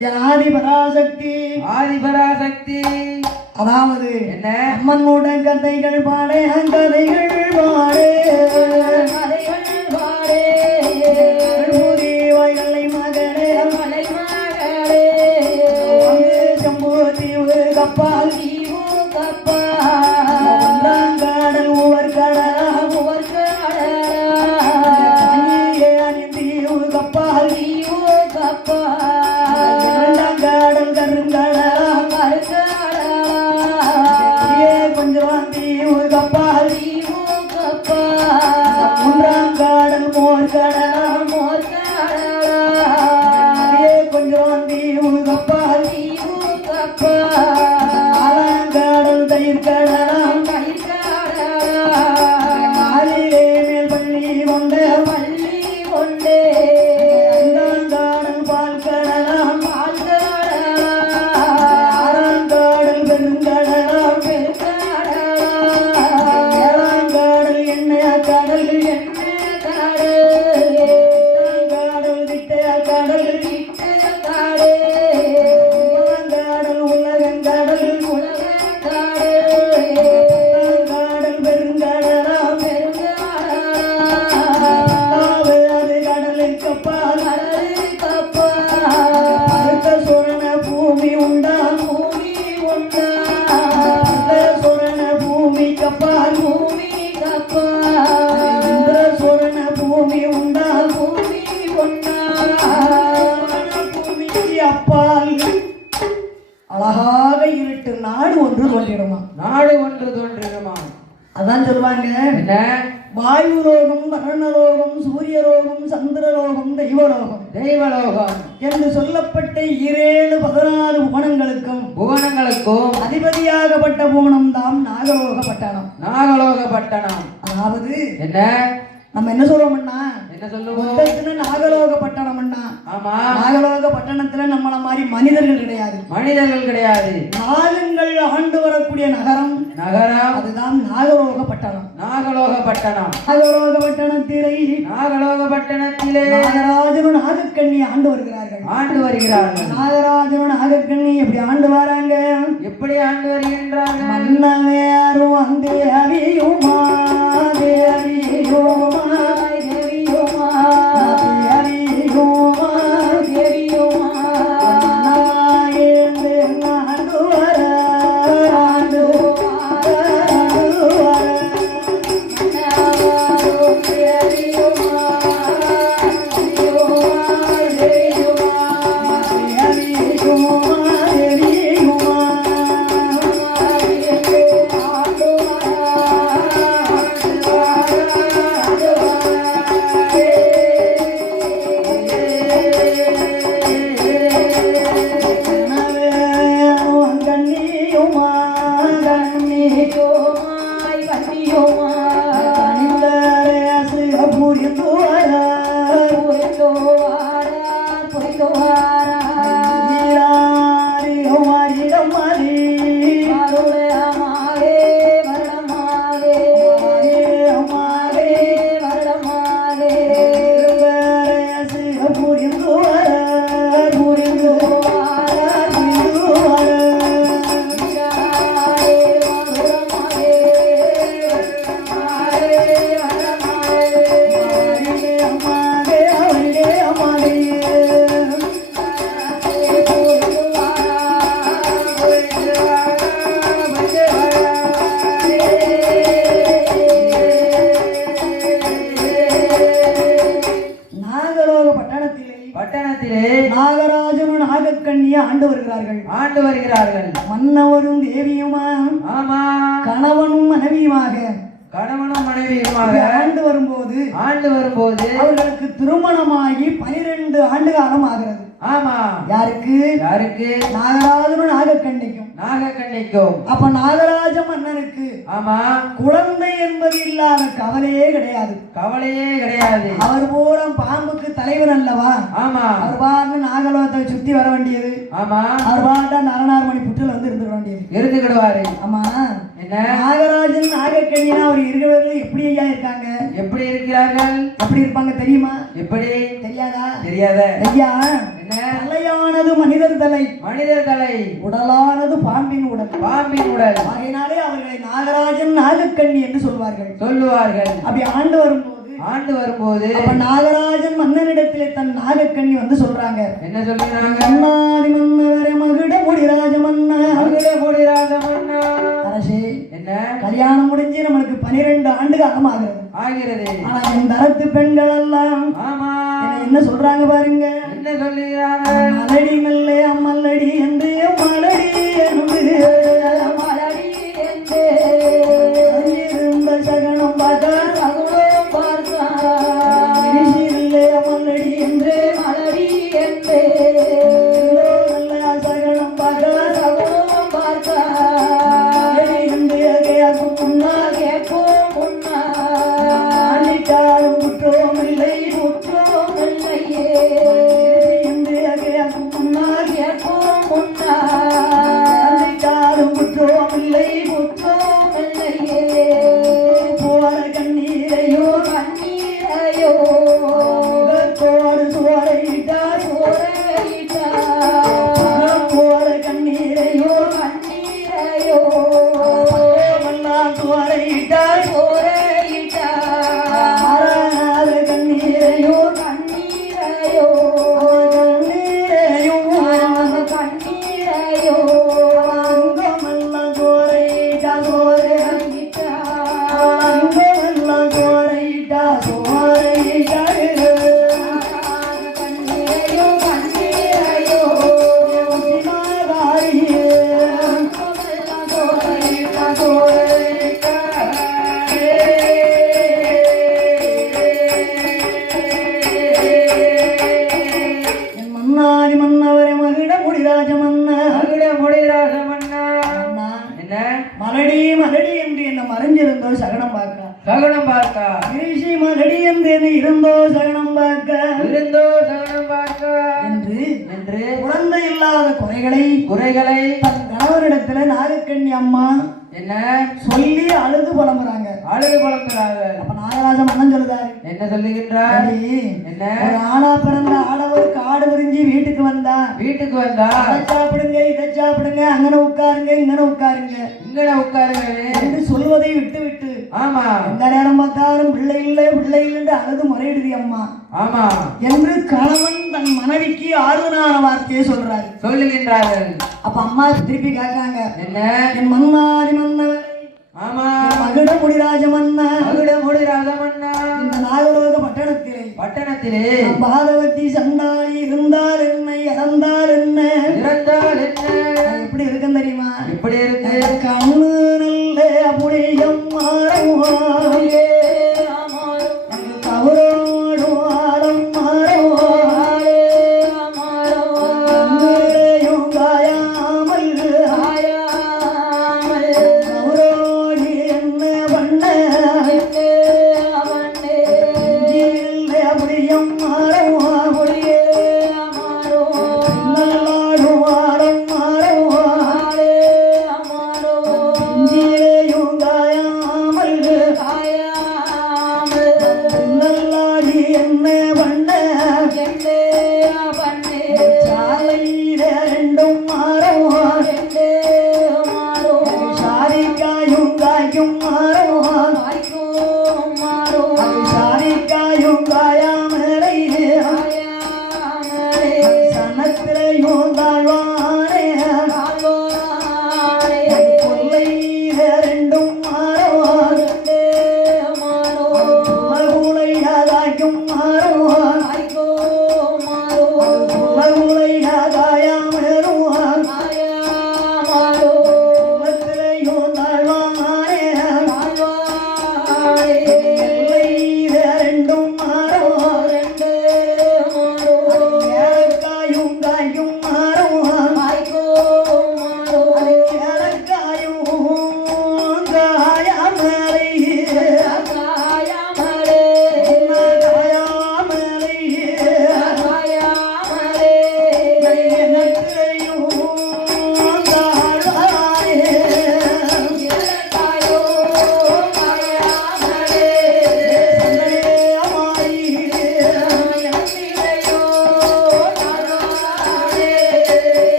ஆதிபராசக்தி ஆதிபராசக்தி அதாவது என்ன அம்மனோட கதைகள் பாடே கதைகள் பாடே கதைகள் பாடே வயலை மகளே மலை மகளே சம்பு தீவு கப்பால் தீவு கப்பால் கடல் உவர் கடல் உவர் கடல் தீவு கப்பால் தீவு கப்பால் கடல் கருங்கடல் கொஞ்சம் தீவு கப்பால் தீவு கப்பால் மூன்றாம் கடல் மோர் கடல் மோர் கடல் கொஞ்சம் தீவு கப்பால் தீவு கப்பால் கடல் தயிர் கடல் தயிர் கடல் மாளிகை மேல் பள்ளி கொண்ட பள்ளி கொண்டே கடல் பால் கடல் பால் கடல் கடல் பெருங்கடல் பெருங்கடல் ஏழாம் கடல் எண்ணெய் கடல் எண்ணெய் கடல் கடல் திட்ட கடல் கடல் கடல் உலகங்கடல் உலகக்கடல் கடல் பெருங்கடல் அது கடலுக்கு அப்பால் அடுத்த சுரண பூமி உண்டான் சுரண பூமி கப்பால் சுரண பூமி உண்டான் பூமிக்கு அப்பால் அழகாக இருட்டு நாடு ஒன்று தோன்றிடுமா நாடு ஒன்று தோன்றிடுமா அதான் சொல்லுவாங்க என்ன வாயுலோகம் வர்ணலோகம் சூரியலோகம் சந்திரலோகம் தெய்வலோகம் தெய்வலோகம் என்று சொல்லப்பட்ட 14 புவனங்களுக்கும் புவனங்களுக்கும் அதிபதியாகப்பட்ட புவனம் தான் நாகலோக பட்டணம். நாகலோக பட்டணம். அதாவது என்ன நம்ம என்ன சொல்றோம்னா என்ன சொல்லுவோம் மொத்தத்துல நாகலோக பட்டணம்னா ஆமா நாகலோக பட்டணத்துல நம்மள மாதிரி மனிதர்கள் கிடையாது, மனிதர்கள் கிடையாது. நாகங்கள் ஆண்டு வரக்கூடிய நகரம் நகரம் அதுதான் நாகலோக பட்டணம். நாகலோக பட்டணம். நாகலோக பட்டணத்திலே நாகலோக பட்டணத்திலே நாகராஜனும் நாகக்கண்ணி ஆண்டு வருகிறார்கள். நாகராஜனும் நாகக்கண்ணி எப்படி ஆண்டு வராங்க? எப்படி ஆண்டு வருகின்றார்கள்? மன்னவேரும் அந்தேவியுமா தேவியுமா நாகராஜனும் நாகக்கண்ணியை ஆண்டு வருகிறார்கள். மன்னவரும் தேவியுமா ஆமா கணவனும் மனைவியுமாக ஆண்டு வரும்போது அவர்களுக்கு திருமணமாகி 12 ஆண்டு காலம் ஆகிறது. ஆமா யாருக்கு? நாகராஜனும் நாகக்கண்ணிக்கும். அப்ப நாகராஜ மன்னனுக்கு ஆமா குழந்தை என்பது இல்லாத கவலையே கிடையாது. அவர் பூரா பாம்புக்கு தலைவர் அல்லவா? ஆமா அவர் பாட்டு நாகலோகத்தை சுத்தி வர வேண்டியது. ஆமா அவர் பாட்டா நரநார்மணி புற்றில் வந்து இருந்துக்க வேண்டியது. இருந்துக்கிடுவாரு. ஆமா என்ன என்ன நாகராஜன் நாகக்கண்ணியா அவர் இருவர்கள் எப்படி ஐயா இருக்காங்க? எப்படி இருக்கிறார்கள்? எப்படி இருப்பாங்க தெரியுமா? எப்படி? தெரியாதா? தெரியாத ஐயா, என்ன தலையானது மனிதர் தலை, மனிதர் தலை, உடலானது பாம்பின் உடல். பாம்பின் உடல். ஆகையினாலே அவர்களை நாகராஜன் நாகக்கண்ணி என்று சொல்வார்கள். சொல்லுவார்கள். அப்படி ஆண்டு வரும்போது அப்ப நாகராஜன் மன்னனிடத்திலே தன் நாகக்கண்ணி வந்து சொல்றாங்க. என்ன சொல்லுறாங்க? மன்னாதி மன்னவரே மகுட முடிராஜ மன்னா, மகுட முடிராஜ மன்னா. அரசே, என்ன கல்யாணம் முடிஞ்சு நம்மளுக்கு 12 ஆண்டு காலம் ஆகிறது. ஆனா என் தரத்து பெண்கள் எல்லாம் ஆமா என்ன சொல்றாங்க பாருங்க. என்ன சொல்லுறாங்க? மலடி மெல்லே அம்மல்லடி என்று மலடி என்று மலடி என்று இருந்த சகனம் பார்த்தா சகுனம் பார்த்தா இல்லை அம்மல்லடி என்று மலடி என்று நல்ல சகனம் பார்த்தா சகுனம் பார்த்தா என்று கேட்கும் முன்னா கேட்கும் முன்னா அன்னிட்டாரும் குற்றோம் இல்லை குற்றோம் இல்லையே என்று கேட்கும் முன்னா கேட்கும் முன்னா அன்னிட்டாரும் குற்றோம் இல்லை குற்றோம் இல்லையே போற கண்ணீரையோ கண்ணீரையோ தோடு சோரையிட்டா சோரையிட்டா போற கண்ணீரையோ கண்ணீரையோ சோரையிட்டா சோரையிட்டா கண்ணீரையோ கண்ணீரையோ கண்ணீரையோ கண்ணீரையோ அங்கமெல்லாம் சோரையிட்டா சோரையிட்டா அங்கமெல்லாம் சோரையிட்டா சோரையிட்டா கண்ணீரையோ கண்ணீரையோ சிமாதாரியே அங்கமெல்லாம் சோரையிட்டா சோரையிட்டா என் மன்னாரி மன்னவரே மகிட முடிராஜ மன்னா, மகுட முடிராஜ மன்னா. அண்ணா, என்ன மலடி மலடி என்று என்ன மறைஞ்சிருந்தோ சகனம் பார்க்க, சகுனம் பார்க்க, கிரிஷி மலடி என்று என்ன இருந்தோ சகனம் பார்க்க இருந்தோ சகுனம் பார்க்க என்று என்று குழந்தை இல்லாத குறைகளை தன் கணவரிடத்துல நாகக்கண்ணி அம்மா என்ன சொல்லி அழுது புலம்புறாங்க. அழுது புலம்புகிறார்கள். அப்ப நாகராஜ மன்னன் சொல்லுதாரு, என்ன சொல்லுகின்றார்? "அடி, என்ன ஒரு ஆணா பிறந்த ஆடவர் காடு விரிஞ்சு வீட்டுக்கு வந்தா வீட்டுக்கு வந்தா அதை சாப்பிடுங்க இதை சாப்பிடுங்க அங்கன உட்காருங்க இங்கன உட்காருங்க இங்கன உட்காருங்க என்று சொல்வதை விட்டு விட்டு ஆமா எந்த நேரம் பார்த்தாலும் பிள்ளை இல்லை என்று அழுது முறையிடுதி அம்மா ஆமா என்று கணவன் தன் மனைவிக்கு ஆறுதலான வார்த்தையை சொல்றாரு. சொல்லுகின்றார்கள். அப்ப அம்மா திருப்பி கேட்காங்க, என்ன என் மன்னாரி மன்னவர் ஆமா மகுட முடிராஜ மன்னா, மகுட முடிராஜ மன்னா. இந்த நாகலோக பட்டணத்திலே பாதவதி சண்டாளி இருந்தால் என்ன இறந்தால் என்ன இறந்தால் என்ன எப்படி இருக்குன்னு தெரியுமா? எப்படி இருக்கு? கண்ணு நல்ல புளியம் மாறும் தவறோடும் ஆடம் மாறும் கண்ணுரையும் காயாமல் தவறோடி என்ன பண்ண புளியம் மாறும் நல்லாடும்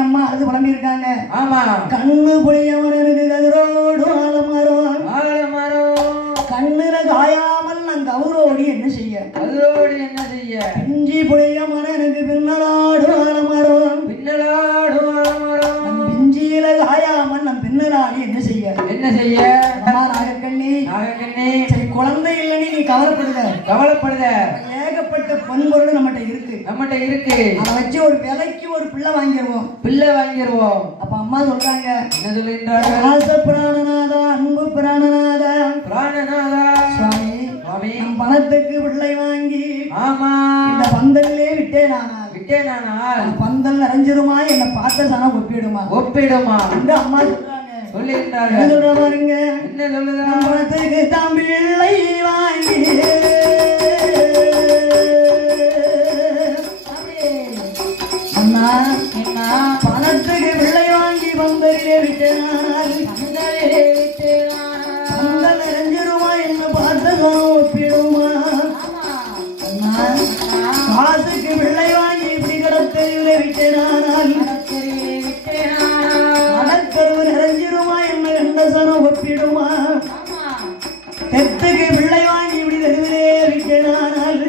அம்மா அது புலம்பியிருக்காங்க. ஆமா கண்ணு புளியவனுக்கு கதிரோடு ஆலமரம் கண்ணுல காயாமல் நான் கௌரோடி என்ன செய்ய அதோடு என்ன செய்ய பிஞ்சி புளியவனுக்கு பின்னலாடு ஆலமரம் பிஞ்சியில காயாமல் நம் பின்னலாடி என்ன செய்ய நாகக்கண்ணி சரி குழந்தை இல்லைன்னு நீ கவலைப்படுத ஏகப்பட்ட பொன்பொருள் நம்மகிட்ட இருக்கு அதை வச்சு ஒரு விலைக்கு ஒரு பிள்ளை வாங்கிடுவோம் அப்ப அம்மா சொல்றாங்க என்ன சொல்லுகின்றார்கள் ஆச பிராணநாதா அன்பு பிராணநாதா சுவாமி நம் பணத்துக்கு பிள்ளை வாங்கி ஆமா இந்த பந்தல்லே விட்டேனானால் பந்தல் நிறைஞ்சிருமா என்ன பார்த்த சனம் ஒப்பிடுமா என்று அம்மா சொல்றாங்க சொல்ற பாருங்க என்ன சொல்லுதா பணத்துக்கு தான் பிள்ளை வாங்கி அண்ணா என்ன பணத்துக்கு பிள்ளை வாங்கி பந்தலே விட்டேனால் பந்தல் நிறைஞ்சிருமா என்ன பார்த்த சனம் ஒப்பிடுமா காசுக்கு பிள்ளை வாங்கி இப்படி கடத்தெருவிலே விட்டேனால் மனக்கருவு நிறைஞ்சிருமா என்ன கண்ட சனம் ஒப்பிடுமா தெத்துக்கு பிள்ளை வாங்கி இப்படி தெருவிலே விட்டேனால்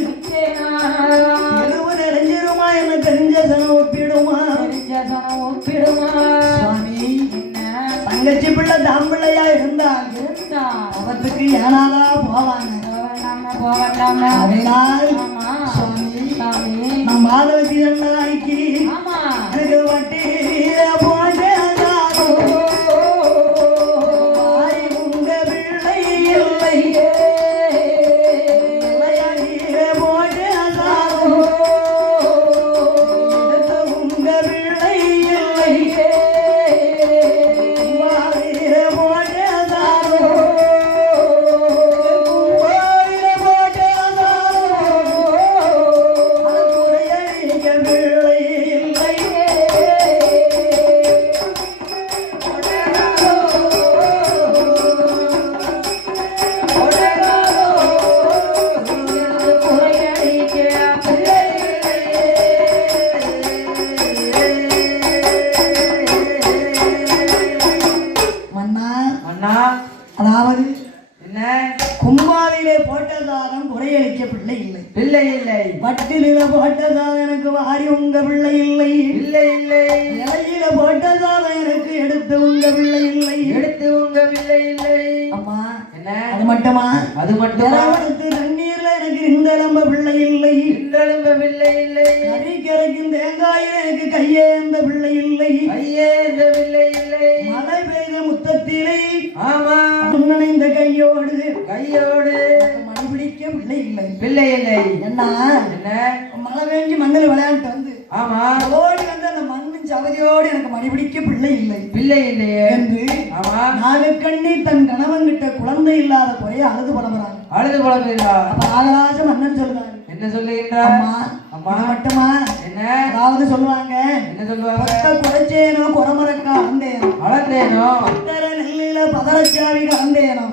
எருவு நிறைஞ்சிருமா என்ன தெரிஞ்ச சனம் ஒப்பிடுமா சுவாமி தங்கச்சி பிள்ளை தாம் பிள்ளையா இருந்தால் அவத்துக்கு ஏனாதா போவாங்க அதனால் நம் மாதவதி அண்ணாய்க்கு எனக்கு வட்டி போட்டே உங்க பிள்ளை இல்லை போட்டே உங்க பிள்ளை இல்லை அதாவது என்ன கும்பாவிலே போட்டதாரம் குறையளிக்க பிள்ளை இல்லை வட்டில போட்டதாரம் எனக்கு வாரி உங்க பிள்ளை இல்லை இலையில போட்டதாரம் எனக்கு எடுத்து உங்க பிள்ளை இல்லை அம்மா என்ன அது மட்டுமா தண்ணீர்ல எனக்கு இந்தளம்ப பிள்ளை இல்லை கறிக்கரைக்கும் தேங்காயில எனக்கு கையேந்த பிள்ளை இல்லை மழை பெய்த முத்தத்திலே இந்த கையோடு மடிபிடிக்க பிள்ளை இல்லை என்ன மழை வேண்டி மண்ணில் விளையாண்டு வந்து ஓடி வந்து அந்த மண்ணின் சவதியோடு எனக்கு மடிபிடிக்க பிள்ளை இல்லையே என்று நாகக்கண்ணி தன் கணவன் கிட்ட குழந்தை இல்லாத குறைய அழுது புலம்புறாங்க. நாகராஜ மன்னன் சொல்றாரு என்ன சொல்லுகின்றார் அம்மா மட்டுமா என்ன அதாவது சொல்லுவாங்க குறைச்சேனோ குறமரக்கா அளந்தேனோ நெல்லில பதரச்சாவி கலந்தேனோ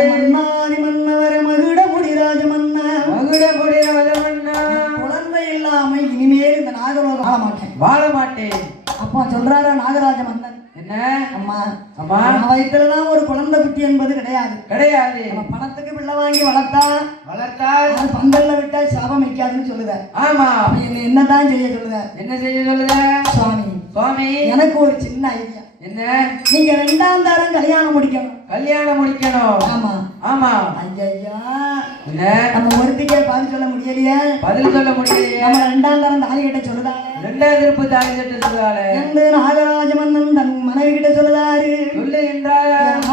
மன்னாரி மன்னவர மகுட முடிராஜ மன்னா குழந்தை இல்லாம இனிமேல் இந்த நாகரோகம் வாழ மாட்டேன் அப்பா சொல்றாரா நாகராஜ மன்னன் என்ன அம்மா வயிற்றுலதான் ஒரு குழந்தை குட்டி என்பது கிடையாது நம்ம பணத்துக்கு பிள்ளை வாங்கி வளர்த்தா பந்தல்ல விட்டா சாபம் வைக்காதுன்னு சொல்லுத என்னதான் செய்ய சொல்லுத சுவாமி எனக்கு ஒரு சின்ன ஐடியா என்ன நீங்க 2ஆம் தாரம் கல்யாணம் முடிக்கணும் ஆமா ஐயா நம்ம ஒருத்திக்கே பதில் சொல்ல முடியலையே நம்ம 2ஆம் தாரம் தாலி கிட்ட சொல்லுதாங்க 2ஆவது இருப்பு தாலி கிட்ட சொல்லுதாங்க என்று நாகராஜ மன்னன் தன் மனைவி கிட்ட சொல்லுதாரு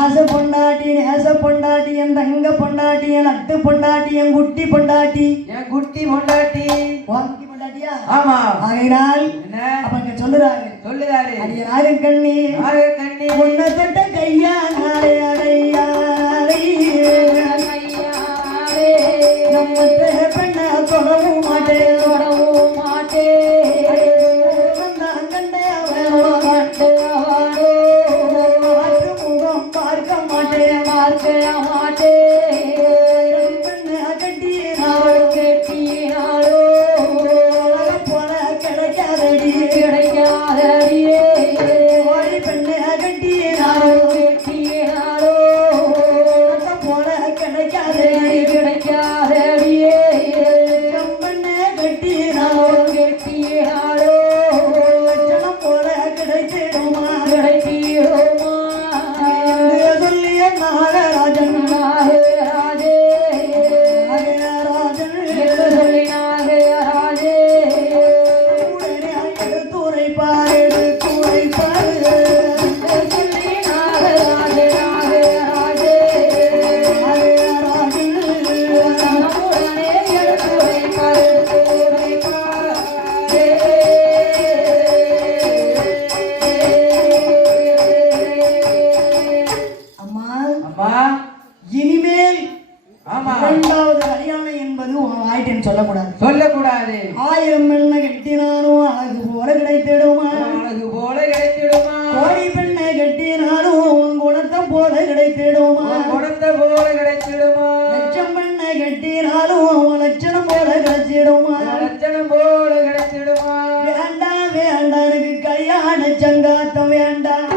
ஆசை பொண்டாட்டி நேச பொண்டாட்டி என் தங்க பொண்டாட்டி என் நட்டு பொண்டாட்டி என் குட்டி பொண்டாட்டியா ஆமா ஆகையினால் அவங்க சொல்லுறாரு அடிய நாகக்கண்ணி உன்னை தொட்ட கையா நம்ம பெண்ண தொடவும் மாட்டேன் முகம் பார்க்க மாட்டேன் கட்டியினாலோ போல கிடைக்காதடி ஓடி பெண்ணை கட்டினாரோ போல கிடைக்காதே செம்பண்ணை கட்டினாரோ லட்சணம் போல கிடைத்திடுமா சொல்லிய நாகராஜன் இனிமேல் இரண்டாவது கல்யாணம் என்பது ஆயிட்டேன்னு சொல்லக்கூடாது 1000 பெண்ணை கட்டினாலும் அழகு போல கிடைத்திடுமா கோடி பெண்ணை கட்டினாலும் குணத்தை போல கிடைத்திடுமா லட்சம் பெண்ணை கட்டினாலும் லட்சணம் போல கிடைச்சிடுமா வேண்டாம் எனக்கு கல்யாண சங்காத்தம் வேண்டாம்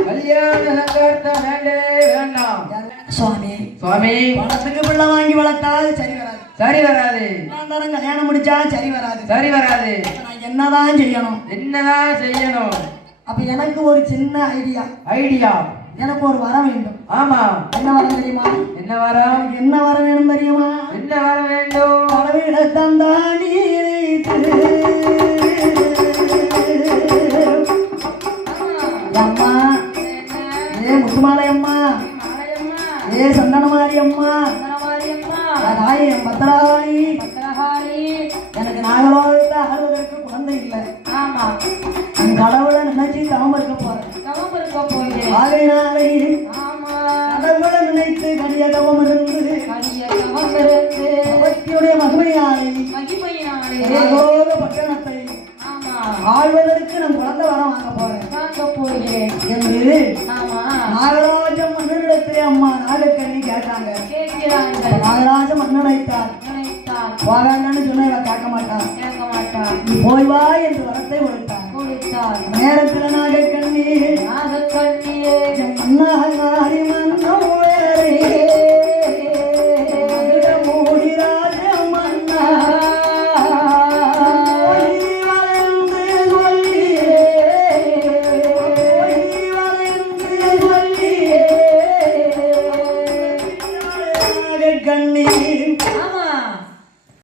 சுவாமி பணத்துக்கு பிள்ளை வாங்கி வளர்த்தால் சரி வராது நான் தரம் கல்யாணம் முடிச்சா சரி வராது நான் என்னதான் செய்யணும் அப்ப எனக்கு ஒரு சின்ன ஐடியா எனக்கு ஒரு வரம் வேண்டும் என்ன வரம் தெரியுமா என்ன வரம் வேணும் தெரியுமா அளவிட தந்தா அம்மா முத்துமாலை அம்மா சந்தனமாரி அம்மா தாயே பத்திரகாளி எனக்கு நாகலோகத்தை ஆளுவதற்கு குழந்தை இல்லை என் கடவுளை நினைச்சு தவம் இருக்க போறேன் ஆகையினாலே கடவுளை நினைத்து கடிய தவம் இருந்து பக்தியுடைய மகிமையாலே ஏகோக பட்டணத்தை ஆழ்வதற்கு நான் குழந்தை வரம் வாங்க போறேன் என்று நாகராஜ மன்னனிடத்திலே அம்மா நாகக்கண்ணி கேட்டாங்க நாகராஜ மன்னனைத்தார் போகான்னு சொன்ன இவ கேட்க மாட்டான் நீ போய் வா என்று வரத்தை கொடுத்தார் நேரத்தில் நாகக்கண்ணி மன்னாரி மன்னோ கண்ணி